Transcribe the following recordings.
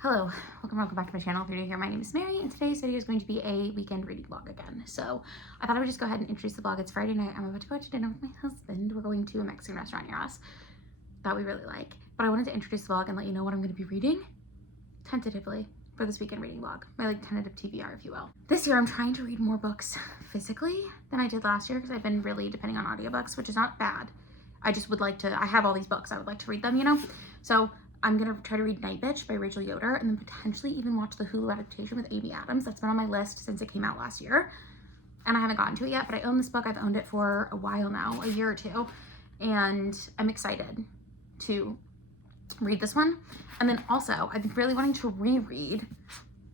Hello, welcome back to my channel. If you're new here, my name is Mary, and today's video is going to be a weekend reading vlog again. So I thought I would just go ahead and introduce the vlog. It's Friday night. I'm about to go out to dinner with my husband. We're going to a Mexican restaurant near us that we really like. But I wanted to introduce the vlog and let you know what I'm going to be reading tentatively for this weekend reading vlog. My tentative TBR, if you will. This year I'm trying to read more books physically than I did last year because I've been really depending on audiobooks, which is not bad. I just would like to, I have all these books. I would like to read them, you know? So I'm gonna try to read Night Bitch by Rachel Yoder and then potentially even watch the Hulu adaptation with Amy Adams. That's been on my list since it came out last year. And I haven't gotten to it yet, but I own this book. I've owned it for a while now, a year or two. And I'm excited to read this one. And then also, I've been really wanting to reread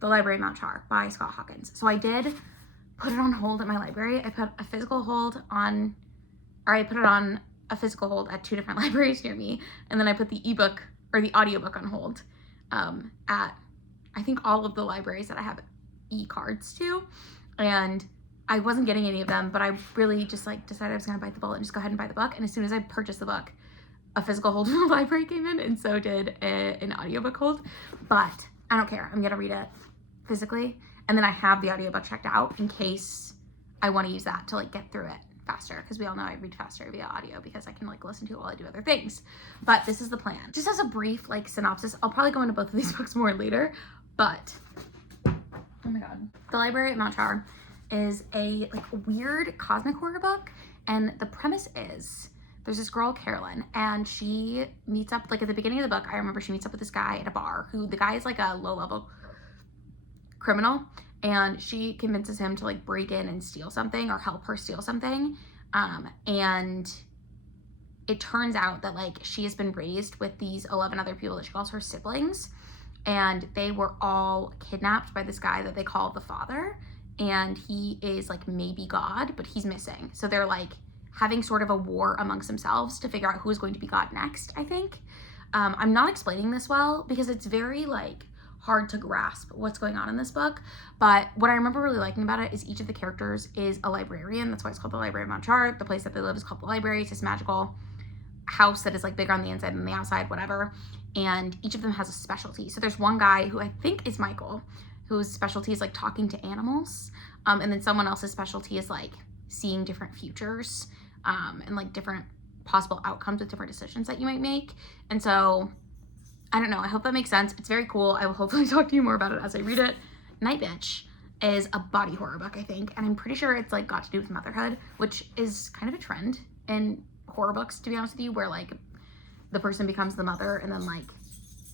The Library of Mount Char by Scott Hawkins. So I did put it on hold at my library. I put a physical hold on, or I put it on a physical hold at 2 different libraries near me. And then I put the ebook or the audiobook on hold at, I think, all of the libraries that I have e-cards to. And I wasn't getting any of them, but I really just decided I was gonna bite the bullet and just go ahead and buy the book. And as soon as I purchased the book, a physical hold from the library came in, and so did an audiobook hold. But I don't care, I'm gonna read it physically. And then I have the audiobook checked out in case I wanna use that to get through it faster, because we all know I read faster via audio because I can listen to it while I do other things. But this is the plan. Just as a brief synopsis, I'll probably go into both of these books more later, but oh my god. The Library at Mount Char is a weird cosmic horror book, and the premise is there's this girl, Carolyn, and she meets up, at the beginning of the book, I remember she meets up with this guy at a bar, who the guy is a low-level criminal, and she convinces him to break in and steal something or help her steal something. And it turns out that she has been raised with these 11 other people that she calls her siblings, and they were all kidnapped by this guy that they call the Father, and he is maybe God, but he's missing. So they're having sort of a war amongst themselves to figure out who is going to be God next, I think. I'm not explaining this well because it's very hard to grasp what's going on in this book, but what I remember really liking about it is each of the characters is a librarian. That's why it's called the Library of Mount Char. The place that they live is called the library. It's this magical house that is bigger on the inside than the outside, whatever, and each of them has a specialty. So there's one guy who I think is Michael, whose specialty is talking to animals, and then someone else's specialty is seeing different futures, and different possible outcomes with different decisions that you might make. And so I don't know, I hope that makes sense. It's very cool. I will hopefully talk to you more about it as I read it. Night Bitch is a body horror book, I think, and I'm pretty sure it's got to do with motherhood, which is kind of a trend in horror books, to be honest with you, where the person becomes the mother and then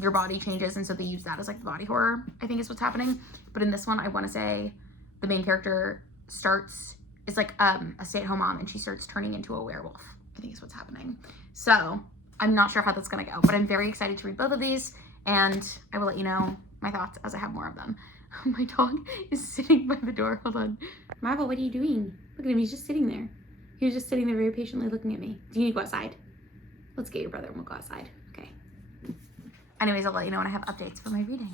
your body changes, and so they use that as the body horror, I think, is what's happening. But in this one, I want to say the main character is a stay-at-home mom, and she starts turning into a werewolf, I think is what's happening. So I'm not sure how that's gonna go, but I'm very excited to read both of these, and I will let you know my thoughts as I have more of them. My dog is sitting by the door. Hold on. Marvel, what are you doing? Look at him, he's just sitting there. He was just sitting there very patiently looking at me. Do you need to go outside? Let's get your brother and we'll go outside. Okay. Anyways, I'll let you know when I have updates for my reading.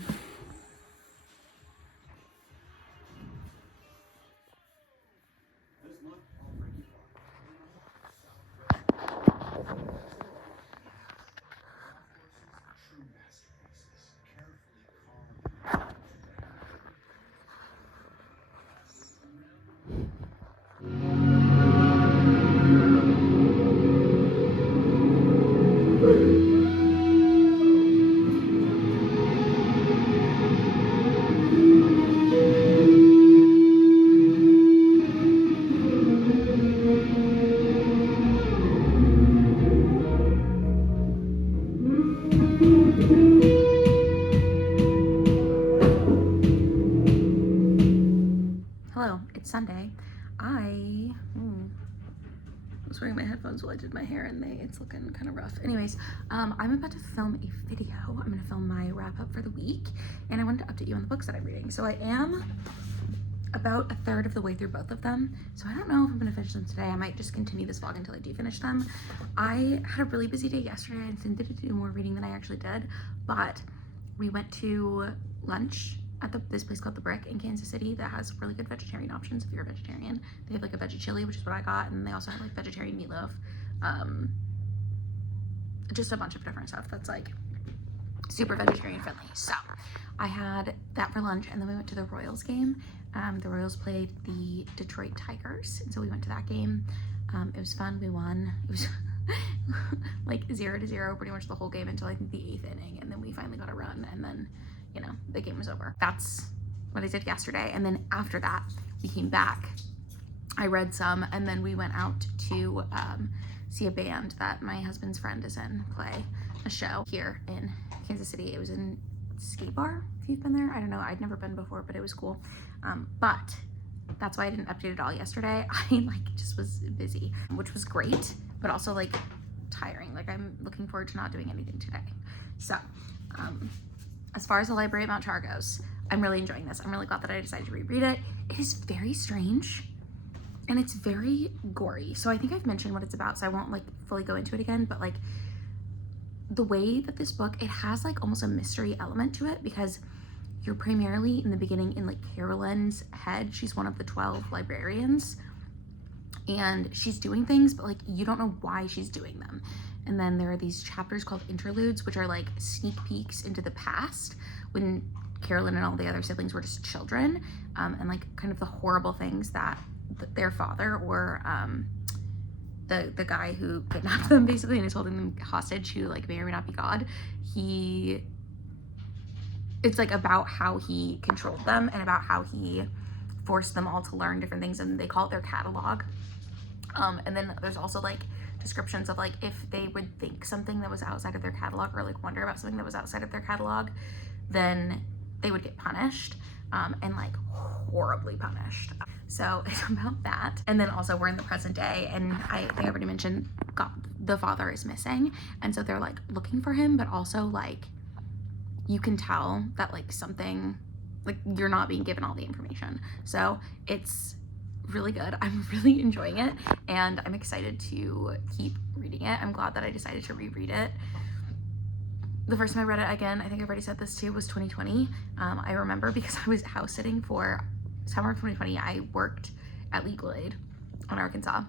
Hello, it's Sunday. I was wearing my headphones while I did my hair, and it's looking kind of rough. Anyways, I'm about to film a video. I'm gonna film my wrap up for the week, and I wanted to update you on the books that I'm reading. So I am about a third of the way through both of them, so I don't know if I'm gonna finish them today. I might just continue this vlog until I do finish them. I had a really busy day yesterday and intended to do more reading than I actually did, but we went to lunch at this place called The Brick in Kansas City that has really good vegetarian options if you're a vegetarian. They have a veggie chili, which is what I got, and they also have vegetarian meatloaf. Just a bunch of different stuff that's super vegetarian friendly. So I had that for lunch, and then we went to the Royals game. The Royals played the Detroit Tigers, and so we went to that game. It was fun. We won. It was like 0-0 pretty much the whole game until I think the 8th inning, and then we finally got a run, and then, you know, the game was over. That's what I did yesterday. And then after that, we came back. I read some, and then we went out to see a band that my husband's friend is in play a show here in Kansas City. It was in Skate Bar, if you've been there. I don't know, I'd never been before, but it was cool. But that's why I didn't update it all yesterday. I like just was busy, which was great, but also like tiring. Like I'm looking forward to not doing anything today. So as far as the library at Mount Char goes, I'm really enjoying this. I'm really glad that I decided to reread it. It is very strange and it's very gory. So I think I've mentioned what it's about, so I won't like fully go into it again, but like the way that this book, it has like almost a mystery element to it, because you're primarily in the beginning in like Carolyn's head. She's one of the 12 librarians and she's doing things, but like you don't know why she's doing them. And then there are these chapters called interludes, which are like sneak peeks into the past when Carolyn and all the other siblings were just children, and like kind of the horrible things that their father or the guy who kidnapped them basically and is holding them hostage, who like may or may not be God, it's like about how he controlled them and about how he forced them all to learn different things, and they call it their catalog. And then there's also like descriptions of like if they would think something that was outside of their catalog or like wonder about something that was outside of their catalog, then they would get punished, and like horribly punished. So it's about that. And then also we're in the present day, and I think I already mentioned the father is missing, and so they're like looking for him, but also like you can tell that like something, like you're not being given all the information. So it's really good. I'm really enjoying it and I'm excited to keep reading it. I'm glad that I decided to reread it. The first time I read it, again, I think I've already said this too, was 2020. I remember because I was house sitting for summer of 2020. I worked at Legal Aid on Arkansas,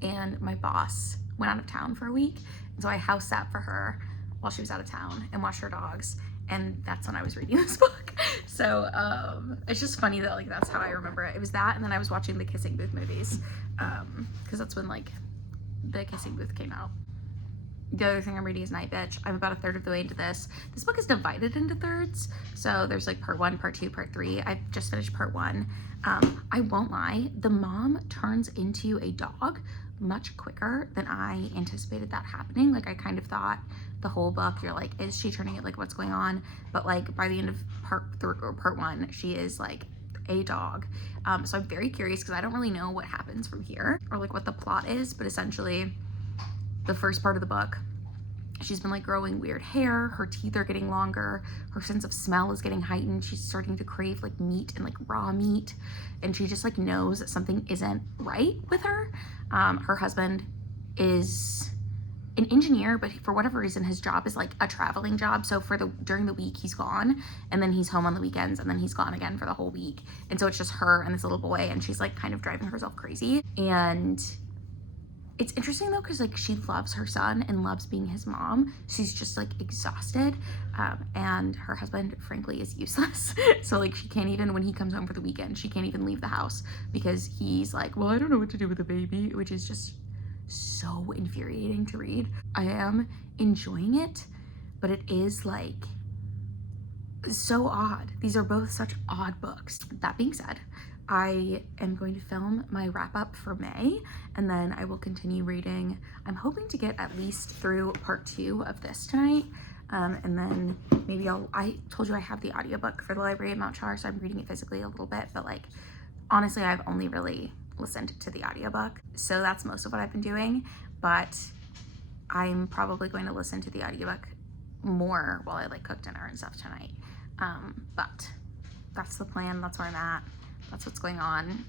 and my boss went out of town for a week, and so I house sat for her while she was out of town and watched her dogs, and that's when I was reading this book. So it's just funny that like that's how I remember it. It was that, and then I was watching the Kissing Booth movies, because that's when like the Kissing Booth came out. The other thing I'm reading is Night Bitch. I'm about a third of the way into this. This book is divided into thirds, so there's like part 1, part 2, part 3. I've just finished part 1. I won't lie, the mom turns into a dog much quicker than I anticipated that happening. Like I kind of thought the whole book, you're like, is she turning it? Like what's going on? But like by the end of part 1, she is like a dog. So I'm very curious because I don't really know what happens from here or like what the plot is, but essentially the first part of the book, she's been like growing weird hair, her teeth are getting longer, her sense of smell is getting heightened, she's starting to crave like meat and like raw meat, and she just like knows that something isn't right with her. Her husband is an engineer, but for whatever reason his job is like a traveling job, so during the week he's gone, and then he's home on the weekends, and then he's gone again for the whole week, and so it's just her and this little boy, and she's like kind of driving herself crazy. And it's interesting though, because like she loves her son and loves being his mom. She's just like exhausted, and her husband frankly is useless. So like she can't even, when he comes home for the weekend, she can't even leave the house because he's like, well, I don't know what to do with a baby, which is just so infuriating to read. I am enjoying it, but it is like so odd. These are both such odd books. That being said, I am going to film my wrap up for May, and then I will continue reading. I'm hoping to get at least through part 2 of this tonight, and then maybe I told you I have the audiobook for the library at Mount Char, so I'm reading it physically a little bit, but like honestly I've only really listened to the audiobook, so that's most of what I've been doing. But I'm probably going to listen to the audiobook more while I like cook dinner and stuff tonight. But that's the plan, that's where I'm at. That's what's going on.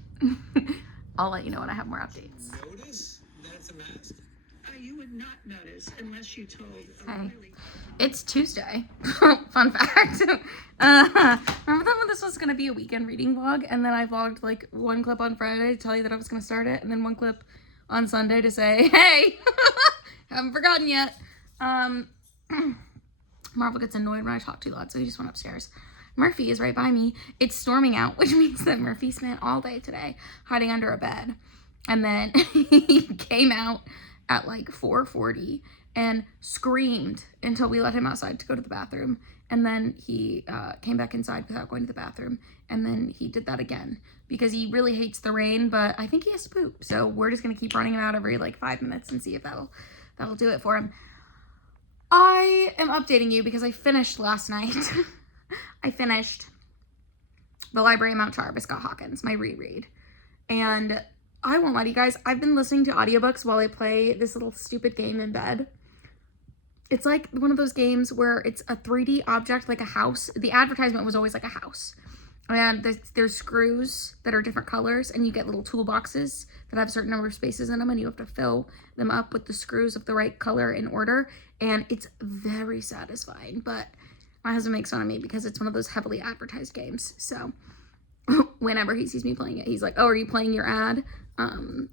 I'll let you know when I have more updates. Notice that's a mask? You would not notice unless you told. Hey, it's Tuesday. Fun fact. Remember that when this was gonna be a weekend reading vlog, and then I vlogged like one clip on Friday to tell you that I was gonna start it, and then one clip on Sunday to say, hey, haven't forgotten yet. Marvel gets annoyed when I talk too loud, so he just went upstairs. Murphy is right by me. It's storming out, which means that Murphy spent all day today hiding under a bed. And then he came out at like 4:40 and screamed until we let him outside to go to the bathroom. And then he came back inside without going to the bathroom. And then he did that again because he really hates the rain, but I think he has to poop. So we're just going to keep running him out every like 5 minutes and see if that'll do it for him. I am updating you because I finished last night. I finished The Library of Mount Char by Scott Hawkins, my reread. And I won't lie to you guys, I've been listening to audiobooks while I play this little stupid game in bed. It's like one of those games where it's a 3D object, like a house. The advertisement was always like a house. And there's screws that are different colors, and you get little toolboxes that have a certain number of spaces in them, and you have to fill them up with the screws of the right color in order. And it's very satisfying, but my husband makes fun of me because it's one of those heavily advertised games. So whenever he sees me playing it, he's like, oh, are you playing your ad?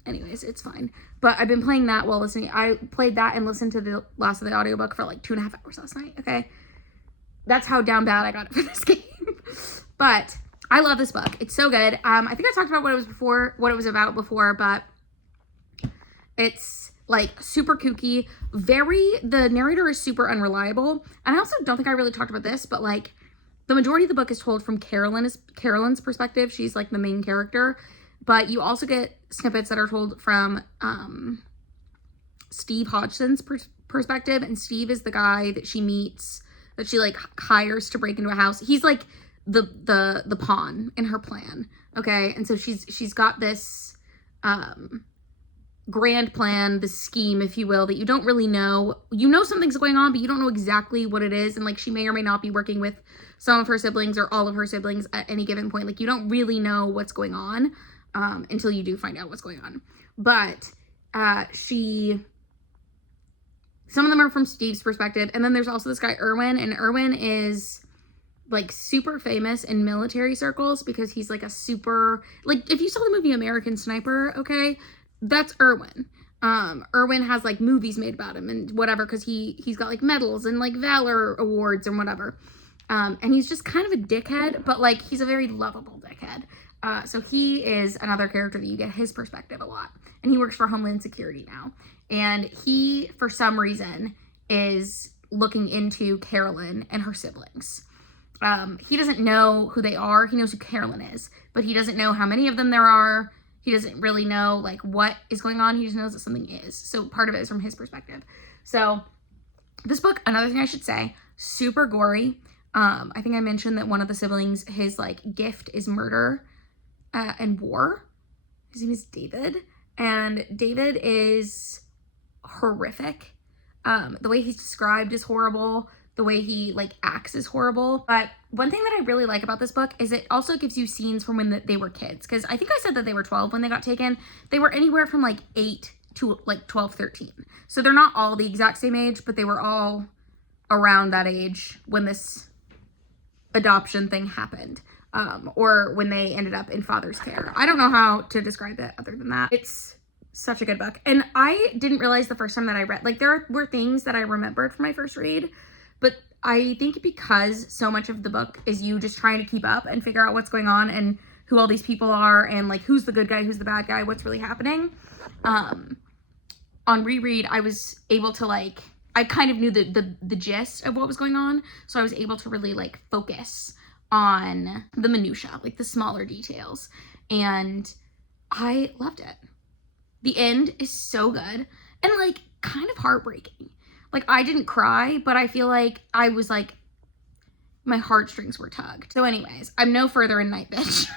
Anyways, it's fine. But I've been playing that while listening. I played that and listened to the last of the audiobook for like 2.5 hours last night, okay? That's how down bad I got it for this game. But I love this book. It's so good. I think I talked about what it was about before, but it's like super kooky. The narrator is super unreliable. And I also don't think I really talked about this, but like the majority of the book is told from Carolyn's perspective. She's like the main character. But you also get snippets that are told from Steve Hodgson's perspective. And Steve is the guy that she meets, that she like hires to break into a house. He's like the pawn in her plan. Okay. And so she's got this grand plan, this scheme, if you will, that you don't really know. You know something's going on, but you don't know exactly what it is. And like she may or may not be working with some of her siblings or all of her siblings at any given point. Like you don't really know what's going on. Until you do find out what's going on. But some of them are from Steve's perspective. And then there's also this guy, Erwin. And Erwin is like super famous in military circles because he's like a super, like if you saw the movie American Sniper, okay, that's Erwin. Erwin has like movies made about him and whatever because he's got like medals and like valor awards and whatever. And he's just kind of a dickhead, but like he's a very lovable dickhead. So he is another character that you get his perspective a lot. And he works for Homeland Security now. And he, for some reason, is looking into Carolyn and her siblings. He doesn't know who they are. He knows who Carolyn is. But he doesn't know how many of them there are. He doesn't really know, like, what is going on. He just knows that something is. So part of it is from his perspective. So this book, another thing I should say, super gory. I think I mentioned that one of the siblings, his, like, gift is murder. And war. His name is David. And David is horrific. The way he's described is horrible. The way he like acts is horrible. But one thing that I really like about this book is it also gives you scenes from when they were kids. Because I think I said that they were 12 when they got taken. They were anywhere from like 8 to like 12, 13. So they're not all the exact same age, but they were all around that age when this adoption thing happened. Or when they ended up in father's care. I don't know how to describe it other than that. It's such a good book. And I didn't realize the first time that I read, like there were things that I remembered from my first read, but I think because so much of the book is you just trying to keep up and figure out what's going on and who all these people are and like who's the good guy, who's the bad guy, what's really happening. On reread, I was able to like, I kind of knew the gist of what was going on. So I was able to really like focus on the minutia, like the smaller details. And I loved it. The end is so good and like kind of heartbreaking. Like I didn't cry, but I feel like I was like, my heartstrings were tugged. So anyways, I'm no further in Night Bitch.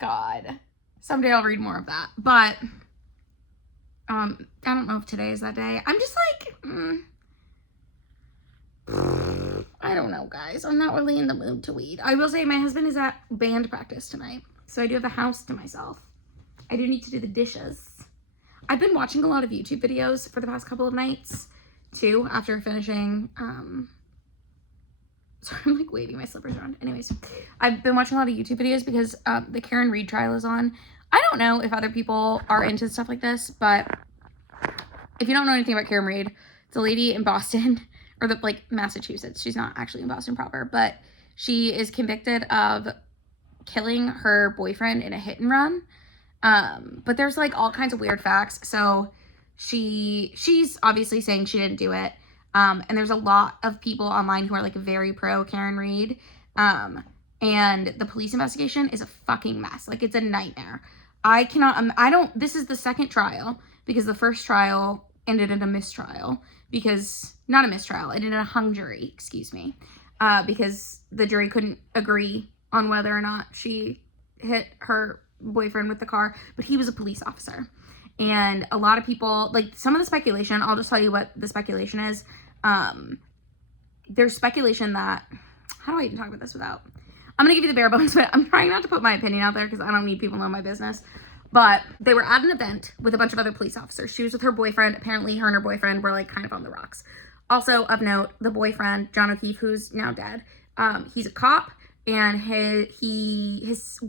God. Someday I'll read more of that. But I don't know if today is that day. I'm just like, I don't know, guys. I'm not really in the mood to read. I will say my husband is at band practice tonight, so I do have the house to myself. I do need to do the dishes. I've been watching a lot of YouTube videos for the past couple of nights, too, after finishing, sorry, I'm like waving my slippers around. Anyways, I've been watching a lot of YouTube videos because the Karen Reed trial is on. I don't know if other people are into stuff like this, but if you don't know anything about Karen Reed, It's a lady in Boston, or Massachusetts. She's not actually in Boston proper, but she is convicted of killing her boyfriend in a hit and run. But there's like all kinds of weird facts. So she's obviously saying she didn't do it. And there's a lot of people online who are like very pro Karen Read. And the police investigation is a fucking mess. Like, it's a nightmare. This is the second trial, because the first trial ended in a mistrial, not a mistrial, it ended in a hung jury, excuse me, because the jury couldn't agree on whether or not she hit her boyfriend with the car, but he was a police officer. And a lot of people, like, some of the speculation, I'll just tell you what the speculation is. There's speculation that, how do I even talk about this without, I'm going to give you the bare bones, but I'm trying not to put my opinion out there because I don't need people to know my business. But they were at an event with a bunch of other police officers. She was with her boyfriend. Apparently, her and her boyfriend were, like, kind of on the rocks. Also, of note, the boyfriend, John O'Keefe, who's now dead, he's a cop, and his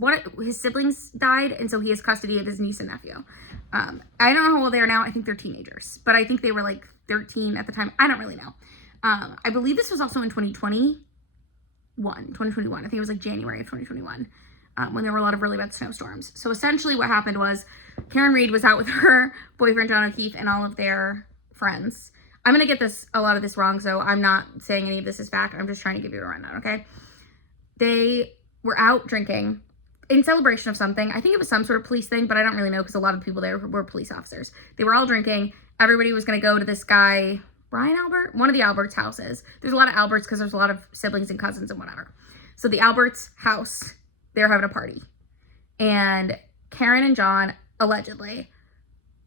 siblings died, and so he has custody of his niece and nephew. I don't know how old they are now. I think they're teenagers, but I think they were, like, 13 at the time. I don't really know. I believe this was also in 2021. I think it was like January of 2021, when there were a lot of really bad snowstorms. So essentially what happened was Karen Read was out with her boyfriend, John O'Keefe, and all of their friends. I'm going to get a lot of this wrong, so I'm not saying any of this is fact. I'm just trying to give you a rundown, okay? They were out drinking in celebration of something. I think it was some sort of police thing, but I don't really know because a lot of people there were police officers. They were all drinking. Everybody was going to go to this guy, Brian Albert, one of the Alberts' houses. There's a lot of Alberts because there's a lot of siblings and cousins and whatever. So the Alberts' house, they're having a party. And Karen and John, allegedly,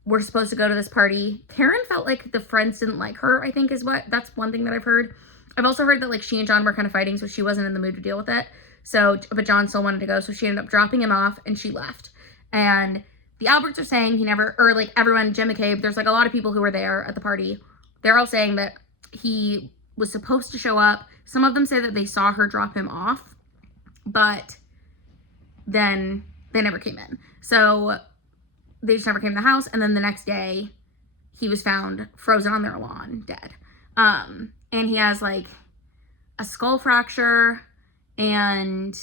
were supposed to go to this party. Karen felt like the friends didn't like her, I think that's one thing that I've heard. I've also heard that like she and John were kind of fighting, so she wasn't in the mood to deal with it. So, but John still wanted to go, so she ended up dropping him off and she left. And the Alberts are saying everyone, Jim McCabe, there's like a lot of people who were there at the party. They're all saying that he was supposed to show up. Some of them say that they saw her drop him off, but then they never came in. So they just never came to the house. And then the next day he was found frozen on their lawn, dead. And he has like a skull fracture and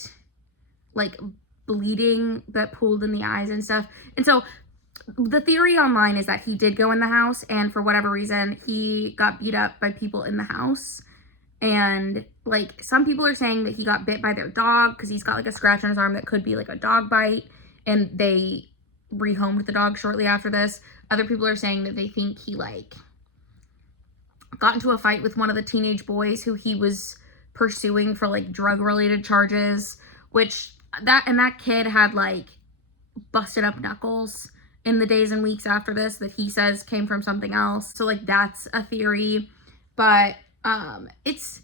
like bleeding that pooled in the eyes and stuff. And so the theory online is that he did go in the house, and for whatever reason, he got beat up by people in the house. And like some people are saying that he got bit by their dog because he's got like a scratch on his arm that could be like a dog bite, and they rehomed the dog shortly after this. Other people are saying that they think he like got into a fight with one of the teenage boys who he was pursuing for like drug related charges, which that kid had like busted up knuckles in the days and weeks after this that he says came from something else. So like that's a theory, but it's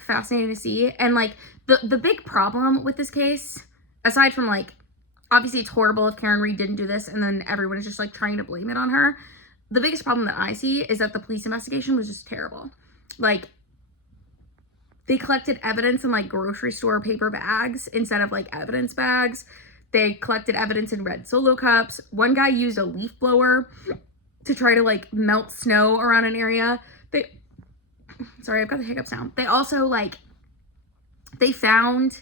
fascinating to see. And like the big problem with this case, aside from like, obviously it's horrible if Karen Read didn't do this and then everyone is just like trying to blame it on her. The biggest problem that I see is that the police investigation was just terrible. Like, they collected evidence in like grocery store paper bags instead of like evidence bags. They collected evidence in red Solo cups. One guy used a leaf blower to try to like melt snow around an area. Sorry, I've got the hiccups now. They also like, they found,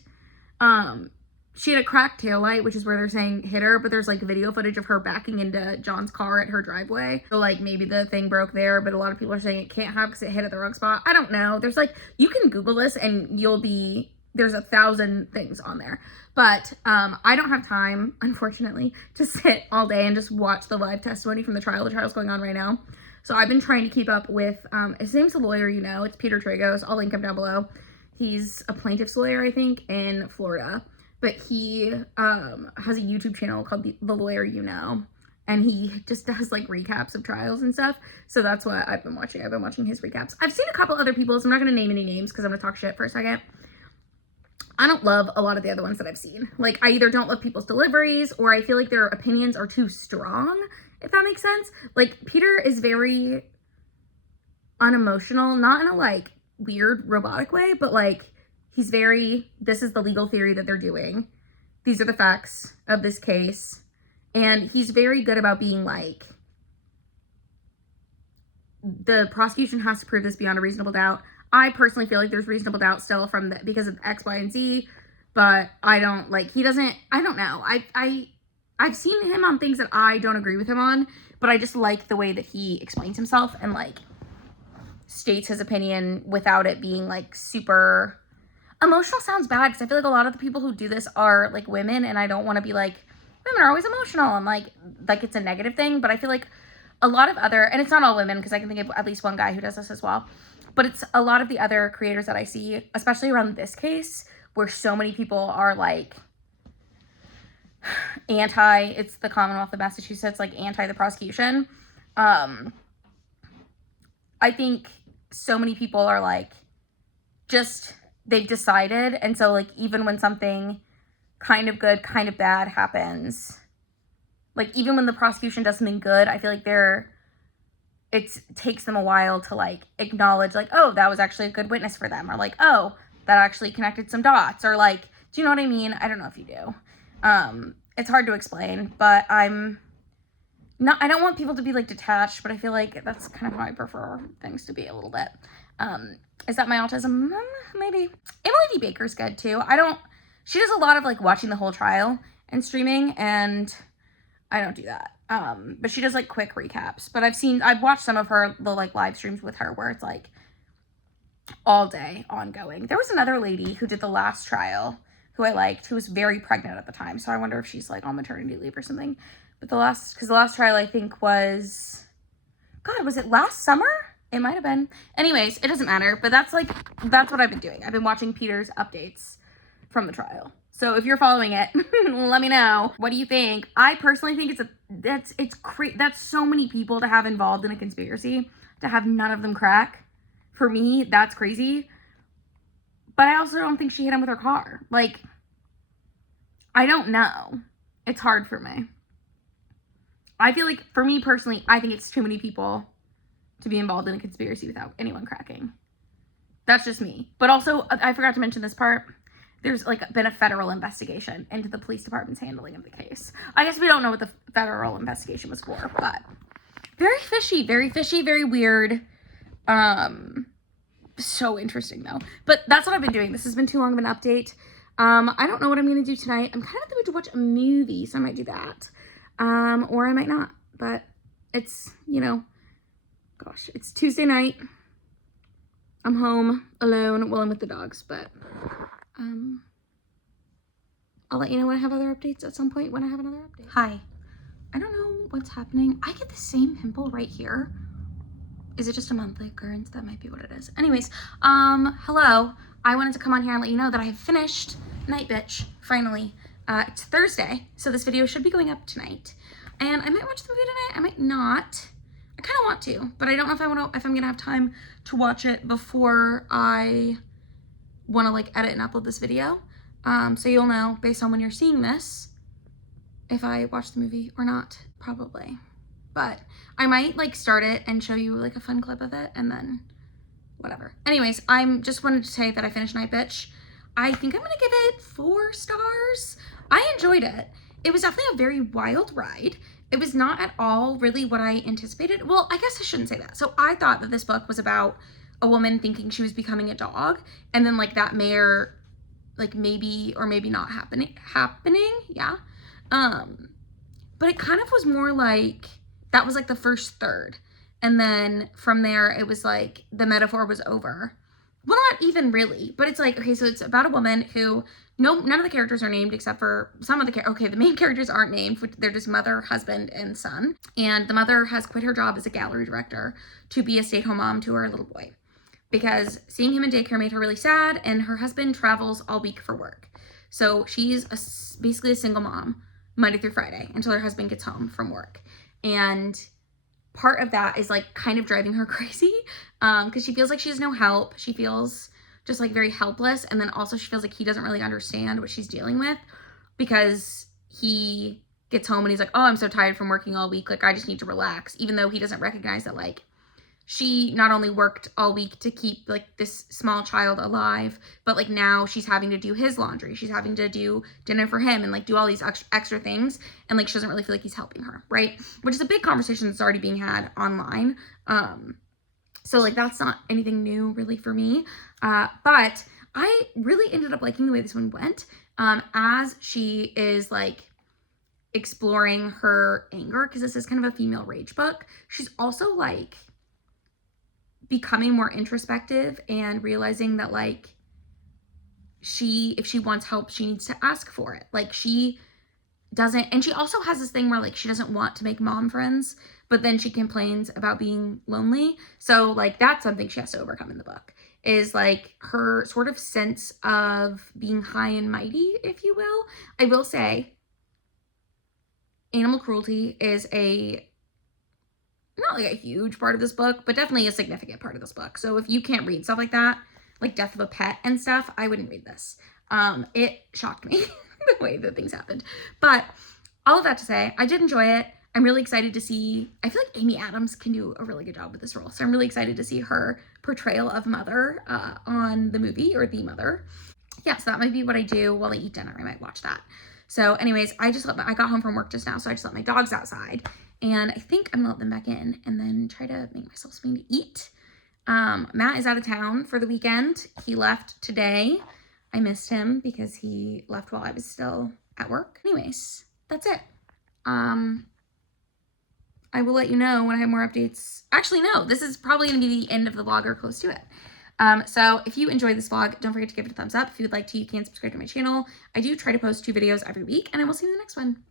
she had a cracked taillight, which is where they're saying hit her, but there's like video footage of her backing into John's car at her driveway. So like maybe the thing broke there, but a lot of people are saying it can't have because it hit at the wrong spot. I don't know. There's like, you can Google this and there's 1,000 things on there. But I don't have time, unfortunately, to sit all day and just watch the live testimony from the trial. The trial's going on right now. So I've been trying to keep up with, his name's a lawyer, it's Peter Tragos. I'll link him down below. He's a plaintiff's lawyer, I think, in Florida. But he has a YouTube channel called The Lawyer You Know. And he just does like recaps of trials and stuff. So that's what I've been watching. I've been watching his recaps. I've seen a couple other people's. I'm not going to name any names because I'm going to talk shit for a second. I don't love a lot of the other ones that I've seen. Like, I either don't love people's deliveries or I feel like their opinions are too strong, if that makes sense. Like, Peter is very unemotional, not in a like weird robotic way, but like, he's very, this is the legal theory that they're doing. These are the facts of this case. And he's very good about being like, the prosecution has to prove this beyond a reasonable doubt. I personally feel like there's reasonable doubt still because of X, Y, and Z, but I don't I don't know. I've seen him on things that I don't agree with him on, but I just like the way that he explains himself and like states his opinion without it being like super emotional. Sounds bad because I feel like a lot of the people who do this are like women, and I don't want to be like women are always emotional and like it's a negative thing, but I feel like a lot of other, and it's not all women because I can think of at least one guy who does this as well, but it's a lot of the other creators that I see, especially around this case, where so many people are like it's the Commonwealth of Massachusetts, like anti the prosecution. I think so many people are like, just, they've decided, and so like even when something kind of good, kind of bad happens, like even when the prosecution does something good, I feel like it takes them a while to like acknowledge like, oh, that was actually a good witness for them, or like, oh, that actually connected some dots, or like, do you know what I mean? I don't know if you do. It's hard to explain, but I don't want people to be like detached, but I feel like that's kind of how I prefer things to be a little bit. Is that my autism? Maybe. Emily D. Baker's good too. She does a lot of like watching the whole trial and streaming, and I don't do that. But she does like quick recaps, but I've watched some of the like live streams with her where it's like all day ongoing. There was another lady who did the last trial who I liked, who was very pregnant at the time. So I wonder if she's like on maternity leave or something. But the last trial I think was it last summer? It might have been. Anyways, it doesn't matter. But that's what I've been doing. I've been watching Peter's updates from the trial. So if you're following it, let me know. What do you think? I personally think that's so many people to have involved in a conspiracy, to have none of them crack. For me, that's crazy. But I also don't think she hit him with her car. Like, I don't know. It's hard for me. I feel like, for me personally, I think it's too many people to be involved in a conspiracy without anyone cracking. That's just me. But also, I forgot to mention this part. There's, like, been a federal investigation into the police department's handling of the case. I guess we don't know what the federal investigation was for, but very fishy, very weird. So interesting though. But that's what I've been doing. This has been too long of an update. I don't know what I'm gonna do tonight. I'm kind of in the mood to watch a movie, so I might do that. Or I might not. But it's, gosh, it's Tuesday night. I'm home alone. Well, I'm with the dogs, but I'll let you know when I have other updates at some point when I have another update. Hi. I don't know what's happening. I get the same pimple right here. Is it just a monthly occurrence? That might be what it is. Anyways, hello. I wanted to come on here and let you know that I have finished Night Bitch, finally. It's Thursday, so this video should be going up tonight. And I might watch the movie tonight, I might not. I kind of want to, but I don't know if I'm gonna have time to watch it before I want to like edit and upload this video. So you'll know based on when you're seeing this if I watch the movie or not, probably. But I might like start it and show you like a fun clip of it and then whatever. Anyways, I'm just wanted to say that I finished Night Bitch. I think I'm gonna give it 4 stars. I enjoyed it. It was definitely a very wild ride. It was not at all really what I anticipated. Well, I guess I shouldn't say that. So I thought that this book was about a woman thinking she was becoming a dog, and then like that may or like maybe or maybe not happening. Yeah. But it kind of was more like that was like the first third. And then from there, it was like the metaphor was over. Well, not even really, but it's like, okay, so it's about a woman who, none of the characters are named except for some of the, okay, the main characters aren't named. They're just mother, husband, and son. And the mother has quit her job as a gallery director to be a stay-at-home mom to her little boy, because seeing him in daycare made her really sad, and her husband travels all week for work. So she's basically a single mom Monday through Friday until her husband gets home from work. And part of that is like kind of driving her crazy because she feels like she has no help. She feels just like very helpless. And then also she feels like he doesn't really understand what she's dealing with, because he gets home and he's like, oh, I'm so tired from working all week. Like, I just need to relax. Even though he doesn't recognize that like she not only worked all week to keep like this small child alive, but like now she's having to do his laundry. She's having to do dinner for him and like do all these extra things. And like, she doesn't really feel like he's helping her, right? Which is a big conversation that's already being had online. So like that's not anything new really for me. But I really ended up liking the way this one went. As she is like exploring her anger, because this is kind of a female rage book, she's also like becoming more introspective and realizing that like if she wants help, she needs to ask for it. Like she doesn't, and she also has this thing where like she doesn't want to make mom friends, but then she complains about being lonely. So like that's something she has to overcome in the book, is like her sort of sense of being high and mighty, if you will. I will say animal cruelty is not like a huge part of this book, but definitely a significant part of this book. So if you can't read stuff like that, like death of a pet and stuff, I wouldn't read this. It shocked me the way that things happened. But all of that to say, I did enjoy it. I'm really excited to see, I feel like Amy Adams can do a really good job with this role. So I'm really excited to see her portrayal of Mother on the movie, or The Mother. Yeah, so that might be what I do while I eat dinner. I might watch that. So anyways, I got home from work just now, so I just let my dogs outside. And I think I'm gonna let them back in and then try to make myself something to eat. Matt is out of town for the weekend. He left today. I missed him because he left while I was still at work. Anyways, that's it. I will let you know when I have more updates. Actually, no, this is probably going to be the end of the vlog or close to it. So if you enjoyed this vlog, don't forget to give it a thumbs up. If you would like to, you can subscribe to my channel. I do try to post 2 videos every week, and I will see you in the next one.